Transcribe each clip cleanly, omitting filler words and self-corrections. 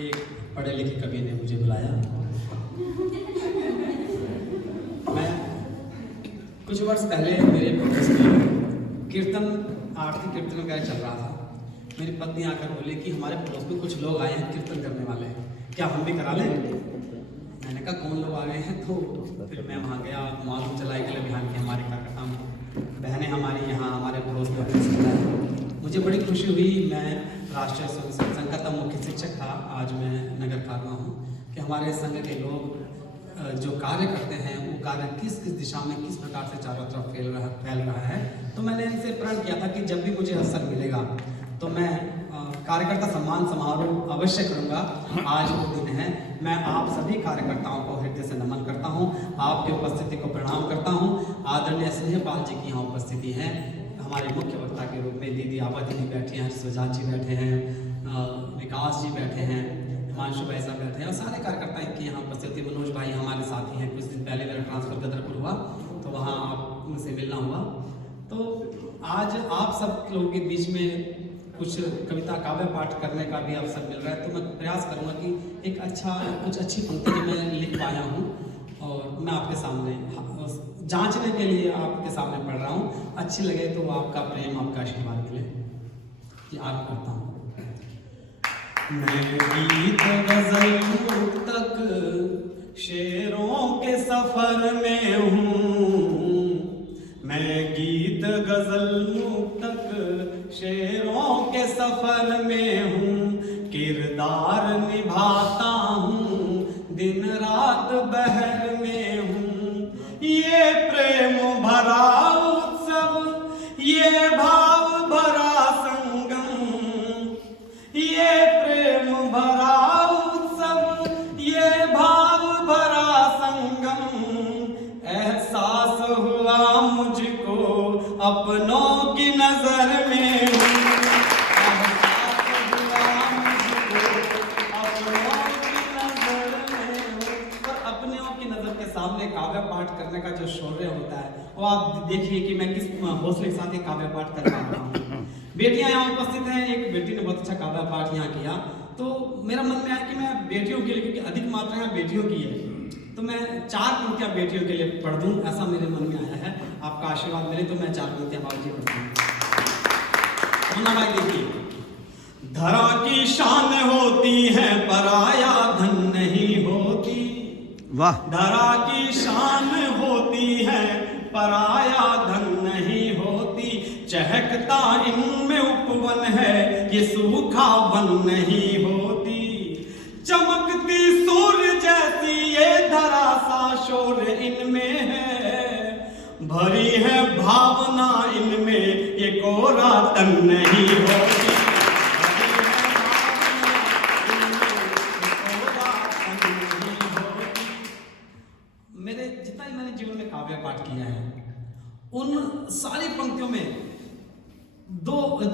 एक पढ़े लिखे कवि ने मुझे बुलाया। मैं कुछ वर्ष पहले मेरे पड़ोस में कीर्तन आरती कीर्तन वगैरह चल रहा था। मेरी पत्नी आकर बोली कि हमारे पड़ोस में कुछ लोग आए हैं कीर्तन करने वाले, क्या हम भी करा लें? मैंने कहा कौन लोग आ गए हैं? तो फिर मैं वहाँ गया, मालूम चला कि अभियान की हमारे कार्यकर्ता बहनें हमारी यहाँ हमारे पड़ोस में। मुझे बड़ी खुशी हुई। मैं राष्ट्रीय संघ का मुख्य शिक्षक था, आज मैं नगर कार्य हूँ, कि हमारे संघ के लोग जो कार्य करते हैं वो कार्य किस किस दिशा में किस प्रकार से चारों तरफ फैल रहा है। तो मैंने इनसे प्रण किया था कि जब भी मुझे अवसर मिलेगा तो मैं कार्यकर्ता सम्मान समारोह अवश्य करूंगा। आज वो दिन है। मैं आप सभी कार्यकर्ताओं को हृदय से नमन करता हूं, आपकी उपस्थिति को प्रणाम करता हूं। आदरणीय स्नेहपाल जी की यहाँ उपस्थिति है। हमारे मुख्य वक्ता के रूप में दीदी आभा दीदी बैठे हैं, सुजात जी बैठे हैं, विकास जी बैठे हैं, हिमांशु भाई साहब बैठे हैं और सारे कार्यकर्ता इनकी यहाँ उपस्थिति। मनोज भाई हमारे साथी हैं। कुछ दिन पहले मेरा ट्रांसफर गदरपुर हुआ तो वहाँ आप उनसे मिलना हुआ। तो आज आप सब लोगों के बीच में कुछ कविता काव्य पाठ करने का भी अवसर मिल रहा है। तो मैं प्रयास करूँगा कि एक कुछ अच्छी पंक्ति जो मैं लिख पाया हूँ और मैं आपके सामने जांचने के लिए आपके सामने पढ़ रहा हूँ। अच्छी लगे तो आपका प्रेम आपका आशीर्वाद मिले। ये आरंभ करता हूँ। मैं गीत गजल तक शेरों के सफर में हूँ। मैं गीत गजल तक शेरों के सफर में हूँ। किरदार निभाता हूँ दिन रात बहर में हूँ। ये प्रेम भरा उत्सव, ये भाव भरा संगम, ये प्रेम भरा उत्सव, ये भाव भरा संगम। एहसास हुआ मुझको अपनों की नजर में हूँ। एहसास हुआ मुझको अपनों की नजर में हूँ। और अपनों की नजर के सामने काव्य पाठ करने का जो शौर्य होता है वो आप देखिए कि मैं किस हौसले के साथ ये काव्य पाठ कर रहा हूँ। बेटियां यहाँ उपस्थित हैं। एक बेटी ने बहुत अच्छा काव्य पाठ यहाँ किया। तो मेरा मन में आया कि मैं बेटियों के लिए, क्योंकि अधिक मात्रा यहाँ बेटियों की है, तो मैं 4 पंक्तियां बेटियों के लिए पढ़ दूं, ऐसा मेरे मन में आया है। आपका आशीर्वाद मिले तो मैं 4 पंक्तियां बाबूजी पढ़ता हूँ। मुन्ना भाई देखिए। धरा की शान होती है पराया धन नहीं होती। वाह। धरा की शान होती है पराया धन नहीं होती। चहकता इनमें उपवन है ये सूखा वन नहीं होती। चमकती सूर्य जैसी ये धरा सा शोर इनमें है। भरी है भावना इनमें ये कोरा तन नहीं होती। मेरे जितना ही मैंने जीवन में काव्य पाठ किया है उन सारी पंक्तियों में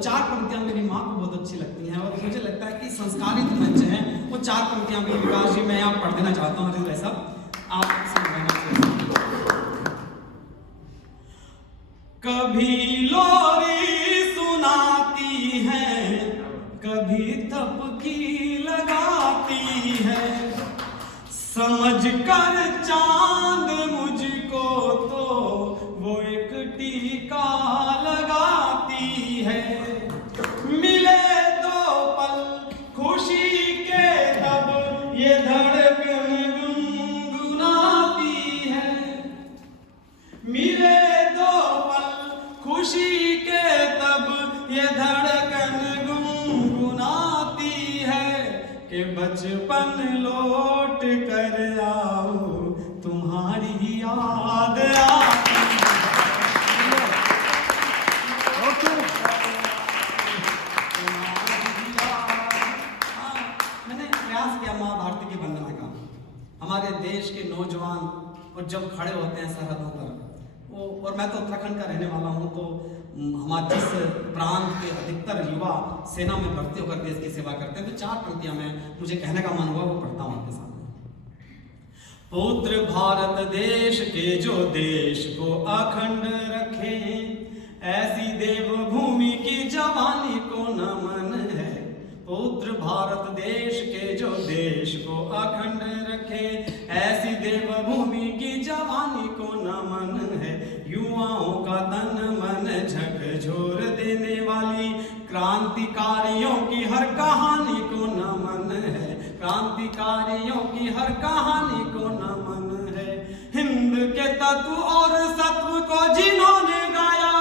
4 पंक्तियां मेरी माँ को बहुत अच्छी लगती हैं और मुझे लगता है कि संस्कारित मंच है वो 4 पंक्तियां भी। विकास जी मैं यहाँ पढ़ देना चाहता हूँ। हरीश भाई साहब आप कभी लोरी सुनाती है, कभी तपकी लगाती है। समझ कर चांद मुझको तो वो एक टीका लगाती है। मिले 2 पल खुशी के तब ये धड़कन गुनगुनाती है। मिले 2 पल खुशी के तब ये धड़कन गुनगुनाती है। कि बचपन लौट कर आओ तुम्हारी याद आती है। मैंने प्रयास किया माँ भारती की वंदना का। हमारे देश के नौजवान और जब खड़े होते हैं सरहदों पर वो, और मैं तो उत्तराखंड का रहने वाला हूँ, तो हमारे जिस प्रांत के अधिकतर युवा सेना में भर्ती होकर देश की सेवा करते हैं, तो 4 पंक्तियां मुझे कहने का मन हुआ वो पढ़ता हूँ आपके सामने। पुत्र भारत देश के जो देश को अखंड रखें, ऐसी देवभूमि की जवानी को नमन है। पुत्र भारत देश के जो देश को अखंड रखे, ऐसी देवभूमि की जवानी को नमन है। युवाओं का तन मन झकझोर देने वाली क्रांतिकारियों की हर कहानी को नमन है। क्रांतिकारियों की हर कहानी को नमन है। हिंद के तत्व और सत्व को जिन्होंने गाया,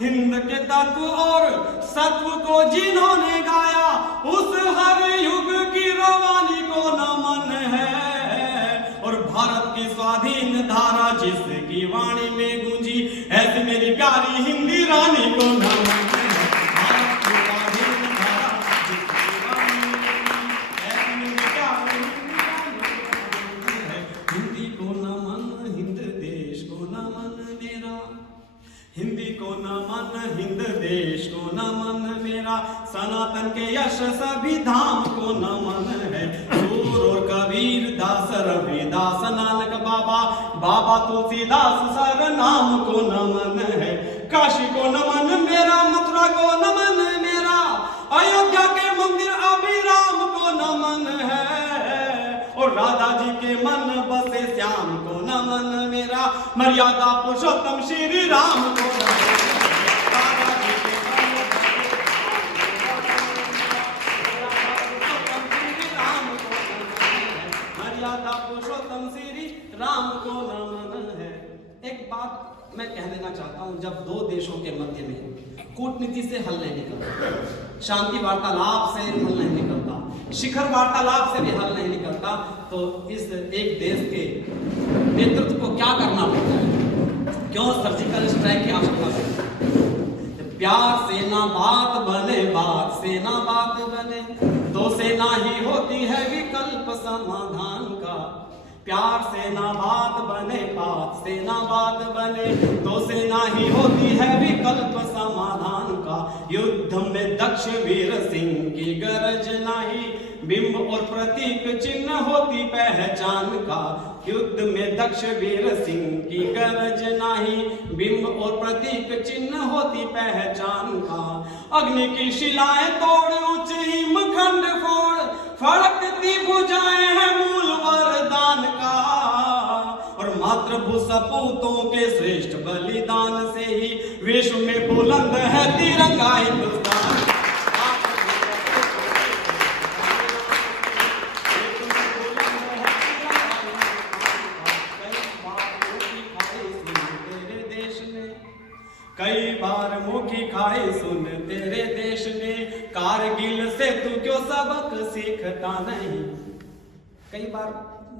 हिंद के तत्व और सत्व को जिन्होंने गाया, उस हर युग की रवानी को नमन है। और भारत की स्वाधीन धारा जिसकी वाणी में गूंजी, ऐसी मेरी प्यारी हिंदी रानी को नमन है। भारत की स्वाधीन धारा जिसकी वाणी में गूंजी, ऐसी मेरी प्यारी हिंदी रानी को नमन है। हिंदी को नमन, हिंद देश को नमन मेरा, हिंदी को नमन, हिंद देश को नमन मेरा। सनातन के यश सभी धाम को नमन है। सूर और कबीर दास, रविदास, नानक बाबा, बाबा तुलसीदास सर नाम को नमन है। काशी को नमन मेरा, मथुरा को नमन मेरा, अयोध्या के मंदिर अभिराम को नमन है। और राधा जी के मन बसे श्याम को नमन मेरा, मर्यादा पुरुषोत्तम श्री राम को नमन है। राधा जी के मन मर्यादा पुरुषोत्तम श्री राम को नमन है। एक बात मैं कह देना चाहता हूं, जब दो देशों के मध्य में कूटनीति से हल नहीं निकलता, शांति वार्तालाप से हल नहीं निकलता, शिखर वार्तालाप से भी हल नहीं निकलता, तो इस एक देश के नेतृत्व को क्या करना पड़ता है? क्यों सर्जिकल स्ट्राइक की आवश्यकता है? प्यार से ना बात बने, बात से ना बात बने, दो से ना ही होती है विकल्प समाधान का। प्यार से ना बात बने, बात से ना बात बने, दो से ना ही होती है विकल्प समाधान का। युद्ध में दक्ष वीर सिंह की गरज नहीं, बिंब और प्रतीक चिन्ह होती पहचान का। युद्ध में दक्ष वीर सिंह की गरज नहीं, बिंब और प्रतीक चिन्ह होती पहचान का। अग्नि की शिलाएं तोड़, उच्च हिमखंड फोड़, फड़कती भुजाएं हैं मूल वरदान का। और मातृभू सपूतों के श्रेष्ठ बलिदान से ही विश्व में बुलंद है तिरंगा हिंदुस्तान। कई बार मुखी खाई सुन तेरे देश ने, कारगिल से तू क्यों सबक सीखता नहीं। कई बार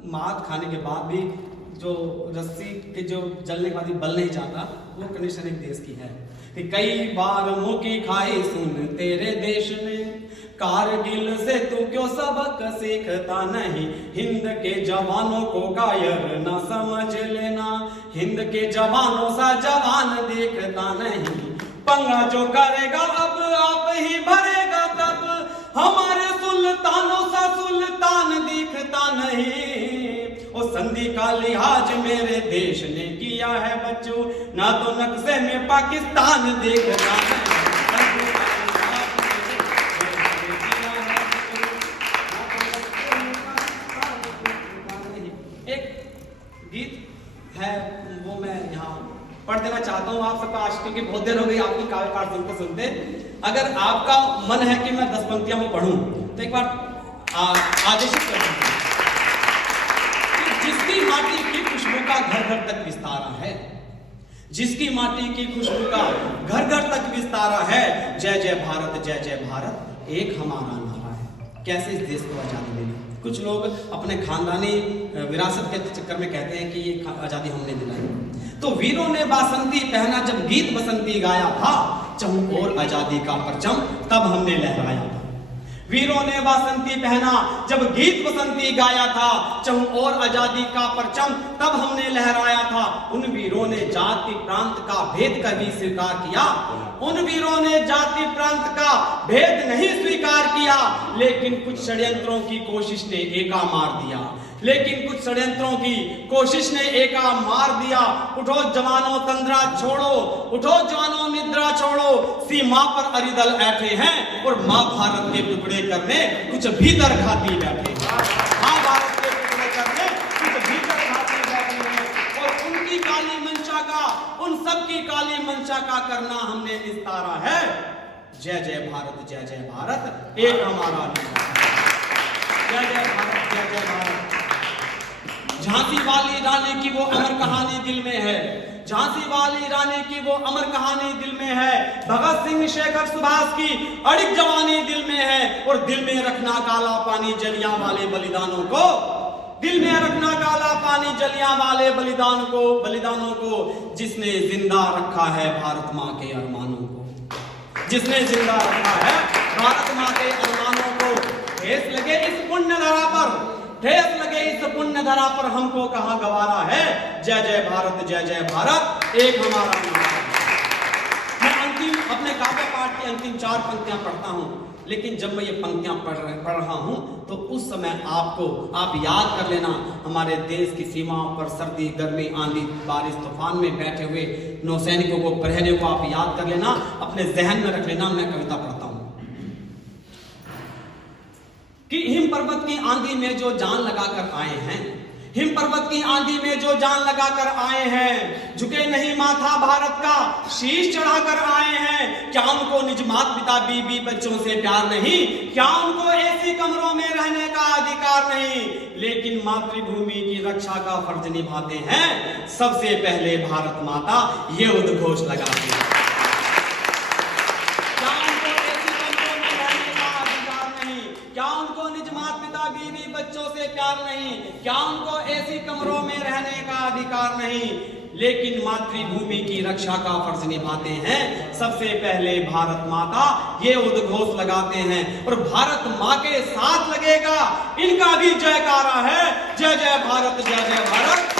मात खाने के बाद भी जो रस्सी के जो जलने के बाद भी बल नहीं जाता, वो कंडीशन एक देश की है। कि कई बार मुखी खाई सुन तेरे देश ने, कारगिल से तू क्यों सबक सीखता नहीं। हिंद के जवानों को कायर न समझ लेना, हिंद के जवानों सा जवान देखता नहीं। पंगा जो करेगा अब आप ही भरेगा तब, हमारे सुल्तानों सा सुल्तान दिखता नहीं। ओ संधि का लिहाज मेरे देश ने किया है बच्चों, ना तो नक्शे में पाकिस्तान देखता है। गीत है वो मैं यहाँ पढ़ देना चाहता हूँ आप सबका, आज क्योंकि बहुत देर हो गई आपकी काव्य पाठ सुनते सुनते। अगर आपका मन है कि मैं 10 पंक्तियां में पढ़ूं, तो एक बार आदेशित कर दूं। जिसकी माटी की खुशबू का घर घर तक विस्तारा है, जिसकी माटी की खुशबू का घर घर तक विस्तारा है, जय जय भारत, जय जय भारत एक हमारा नारा है। कैसे इस देश को आजादी मिली? कुछ लोग अपने खानदानी विरासत के चक्कर में कहते हैं कि ये आजादी हमने दिलाई। तो वीरों ने बासंती पहना जब गीत बसंती गाया था, चहुओर आजादी का परचम तब हमने लहराया था। वीरों ने बासंती पहना जब गीत बसंती गाया था, चहुओर आजादी का परचम तब हमने लहराया था। उन वीरों ने जाति प्रांत का भेद कभी स्वीकार किया, उन वीरों ने जाति प्रांत का भेद नहीं स्वीकार किया। दिया, लेकिन कुछ षड्यंत्रों की कोशिश ने एका मार दिया, लेकिन कुछ षड्यंत्रों की कोशिश ने एका मार दिया। उठो जवानों तंद्रा छोड़ो, उठो जवानों निद्रा छोड़ो, सीमा पर अरिदल ऐठे हैं और माँ भारत के टुकड़े करने कुछ भीतर खाती बैठे हैं। माँ भारत के टुकड़े करने कुछ भीतर खाती बैठे हैं और उनकी काली मंशा का, उन सब की काली मंशा का करना हमने निस्तारा है। जय जय भारत, जय जय भारत, एक हमारा जय जय भारत, जय जय भारत। झांसी वाली रानी की वो अमर कहानी दिल में है, झांसी वाली रानी की वो अमर कहानी दिल में है। भगत सिंह शेखर सुभाष की अड़िग जवानी दिल में है और दिल में रखना काला पानी जलियांवाले बलिदानों को, दिल में रखना काला पानी जलियांवाले बलिदानों को जिसने जिंदा रखा है भारत माँ के अरमानों को, जिसने जिंदा रखा है भारत माँ के अरमानों को। ठेस लगे इस पुण्य धरा पर, ठेस लगे इस पुण्य धरा पर हमको कहाँ गवारा है। जय जय भारत, जय जय भारत, एक हमारा नारा। मैं अंतिम अपने काव्य पाठ की अंतिम 4 पंक्तियां पढ़ता हूं, लेकिन जब मैं ये पंक्तियां पढ़ रहा हूं तो उस समय आप याद कर लेना, हमारे देश की सीमाओं पर सर्दी गर्मी आंधी बारिश तूफान में बैठे हुए नौसैनिकों को, प्रहरियों को आप याद कर लेना, अपने जहन में रख लेना। मैं कविता पढ़ता हूं कि हिम पर्वत की आंधी में जो जान लगाकर आए हैं, हिम पर्वत की आंधी में जो जान लगाकर आए हैं, झुके नहीं माथा भारत का शीश चढ़ाकर आए हैं। क्या उनको निज माता पिता बीबी बच्चों से प्यार नहीं, क्या उनको ऐसी कमरों में रहने का अधिकार नहीं, लेकिन मातृभूमि की रक्षा का फर्ज निभाते हैं। सबसे पहले भारत माता ये उद्घोष लगाती है। बच्चों से प्यार नहीं, क्या उनको ऐसी कमरों में रहने का अधिकार नहीं, लेकिन मातृभूमि की रक्षा का फर्ज निभाते हैं। सबसे पहले भारत माता ये उद्घोष लगाते हैं और भारत माँ के साथ लगेगा इनका भी जयकारा है। जय जय भारत, जय जय भारत।